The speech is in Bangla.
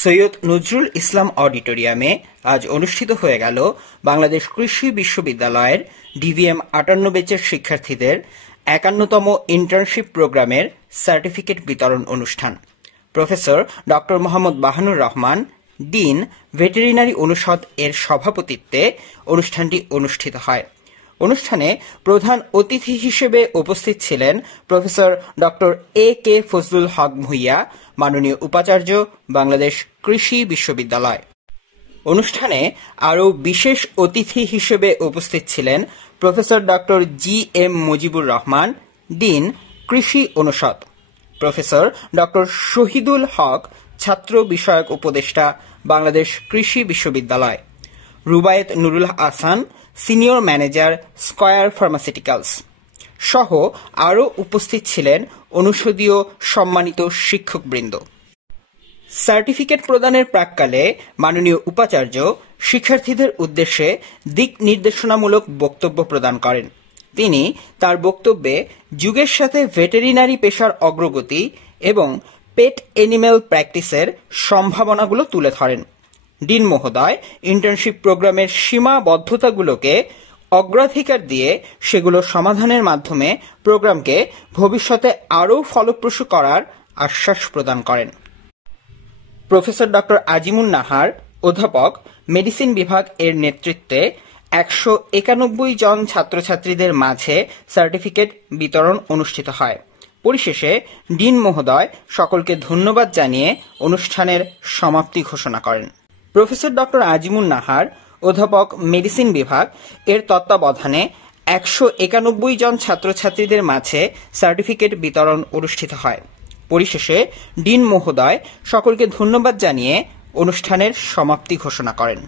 সৈয়দ নজরুল ইসলাম অডিটোরিয়ামে আজ অনুষ্ঠিত হয়ে গেল বাংলাদেশ কৃষি বিশ্ববিদ্যালয়ের ডিভিএম 58 ব্যাচের শিক্ষার্থীদের 51তম ইন্টার্নশিপ প্রোগ্রামের সার্টিফিকেট বিতরণ অনুষ্ঠান। Professor doctor Mohammad Bahanur Rahman, dean, veterinary অনুষদ এর সভাপতিত্বে অনুষ্ঠানটি অনুষ্ঠিত হয়। অনুষ্ঠানে প্রধান অতিথি হিসেবে উপস্থিত ছিলেন প্রফেসর ডক্টর এ.কে. ফজলুল হক ভূঁইয়া, মাননীয় উপাচার্য, বাংলাদেশ কৃষি বিশ্ববিদ্যালয়। অনুষ্ঠানে আরও বিশেষ অতিথি হিসেবে উপস্থিত ছিলেন professor doctor GM. Mujibur Rahman, dean, কৃষি অনুষদ; প্রফেসর ডক্টর শহীদুল হক, ছাত্র বিষয়ক উপদেষ্টা, বাংলাদেশ কৃষি বিশ্ববিদ্যালয়; Rubayet Nurul Ahsan, senior manager, square pharmaceuticals সহ আরও উপস্থিত ছিলেন অনুষদীয় সম্মানিত শিক্ষকবৃন্দ। সার্টিফিকেট প্রদানের প্রাক্কালে মাননীয় উপাচার্য শিক্ষার্থীদের উদ্দেশ্যে দিক নির্দেশনামূলক বক্তব্য প্রদান করেন। তিনি তার বক্তব্যে যুগের সাথে ভেটেরিনারি পেশার অগ্রগতি এবং পেট এনিম্যাল প্র্যাকটিসের সম্ভাবনাগুলো তুলে ধরেন। ডিন মহোদয় ইন্টার্নশিপ প্রোগ্রামের সীমাবদ্ধতাগুলোকে অগ্রাধিকার দিয়ে সেগুলো সমাধানের মাধ্যমে প্রোগ্রামকে ভবিষ্যতে আরও ফলপ্রসূ করার আশ্বাস প্রদান করেন। প্রফেসর ডক্টর আজিমুন নাহার, অধ্যাপক, মেডিসিন বিভাগ এর নেতৃত্বে 191 জন ছাত্রছাত্রীদের মাঝে সার্টিফিকেট বিতরণ অনুষ্ঠিত হয়। পরিশেষে ডিন মহোদয় সকলকে ধন্যবাদ জানিয়ে অনুষ্ঠানের সমাপ্তি ঘোষণা করেন। প্রফেসর ডক্টর আজিমুন নাহার, অধ্যাপক, মেডিসিন বিভাগ এর তত্ত্বাবধানে 191 জন ছাত্রছাত্রীদের মাঝে সার্টিফিকেট বিতরণ অনুষ্ঠিত হয়। পরিশেষে ডিন মহোদয় সকলকে ধন্যবাদ জানিয়ে অনুষ্ঠানের সমাপ্তি ঘোষণা করেন।